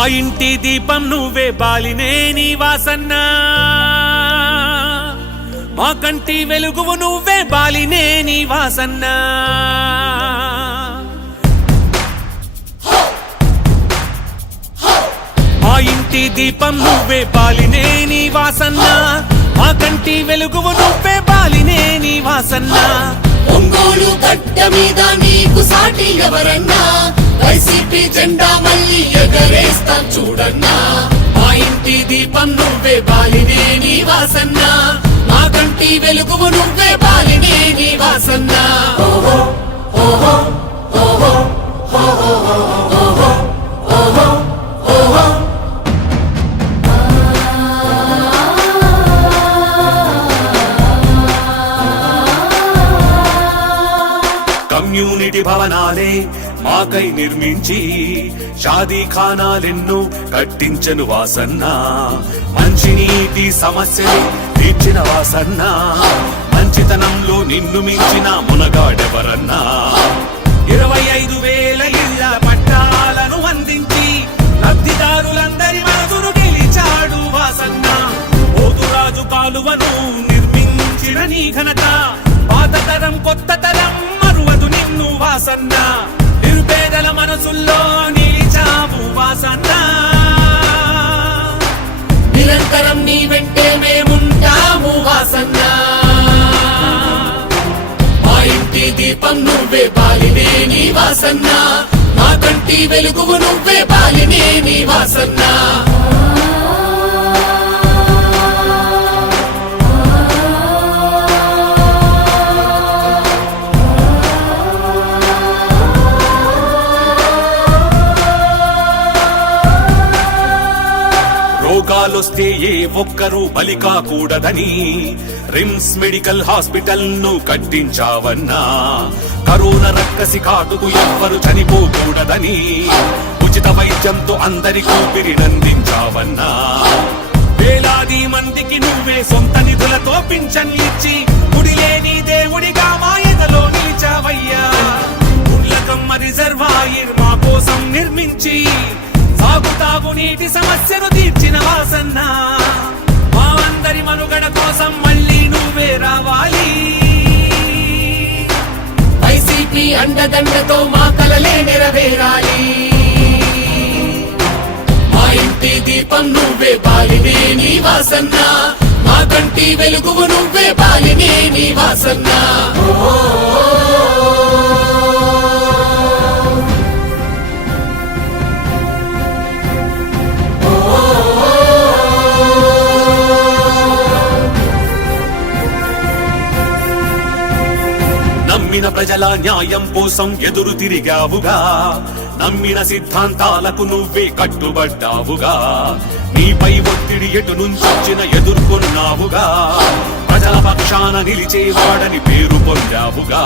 మా ఇంటి దీపం నువ్వే బాలినే నీ వాసన్న మా కంటి వెలుగువు నువ్వే బాలినే నీ వాసన్న మా ఇంటి దీపం నువ్వే బాలినే నీ వాసన్న మా కంటి వెలుగువు నువ్వే బాలినే నీ వాసన్న ఒంగోలు గడ్డ మీద నీకు సాటి ఎవరన్నా వైసీపీ జెండా మళ్ళీ ఎగరేస్తాం చూడన్నా మా ఇంటి దీపం నువ్వే బాలినే నీ వాసన్న మా కంటి వెలుగువు నువ్వే బాలినే నీ వాసన్న ఓహో ఓహో ఓహో ఓహో ఓహో ఓహో ఓహో కమ్యూనిటీ భవనాలే మాకై నిర్మించి షాదీ ఖానాలెన్నో కట్టించను వాసన్న మంచినీటి సమస్యలు తీర్చిన వాసన్న మంచితనంలో నిన్ను మించిన మునగాడెవరన్నా 25,000 ఇళ్ల పట్టాలను అందించి లబ్ధిదారులందరి మనసును గెలిచాడు వాసన్న పోతురాజు కాలువను నిర్మించిన నీ ఘనత పాత తరం కొత్త తరం మరువదు నిన్ను వాసన్న నిరుపేదల మనసుల్లో నిలిచావు వాసన్న నిరంతరం నీ వెంటే మేముంటాము వాసన్న మా ఇంటి దీపం నువ్వే బాలినే నీ వాసన్న మా కంటి వెలుగువు నువ్వే బాలినే నీ వాసన్న రోగాలొస్తే ఏ ఒక్కరూ బలి కాకూడదని రిమ్స్ మెడికల్ హాస్పిటల్ ను కట్టించావన్నా కరోనా రక్కసి కాటుకు ఎవ్వరు చనిపోకూడదని ఉచిత వైద్యంతో అందరికీ ఊపిరినందించావన్నా వేలాది మందికి నువ్వే సొంత నిధులతో పింఛన్లిచ్చి గుడిలేని దేవుడిగా మా ఎదలో నిలిచావయ్యా గుండ్లకమ్మ రిజర్వాయర్ మా కోసం నిర్మించి సాగుతాగు నీటి సమస్యను తీర్చిన వాసన్న మా అందరి మనుగడ కోసం మళ్ళీ నువ్వే రావాలి వైసీపీ అండదండతో మా కలలే నెరవేరాలి మా ఇంటి దీపం నువ్వే బాలినే నీ వాసన్న మా కంటి వెలుగువు నువ్వే బాలినే నీ వాసన్న నమ్మిన ప్రజల న్యాయం కోసం ఎదురు తిరిగావుగా నమ్మిన సిద్ధాంతాలకు నువ్వే కట్టుబడ్డావుగా నీపై ఒత్తిడి ఎటు నుంచొచ్చిన ఎదుర్కొన్నావుగా ప్రజల పక్షాన నిలిచేవాడని పేరు పొందావుగా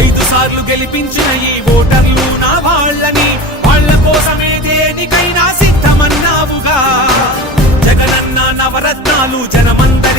5 సార్లు గెలిపించిన ఈ ఓటర్లు నా వాళ్ళని వాళ్ళ కోసమే దేనికైనా సిద్ధమన్నావుగా జగనన్న నవరత్నాలు జనమందరికి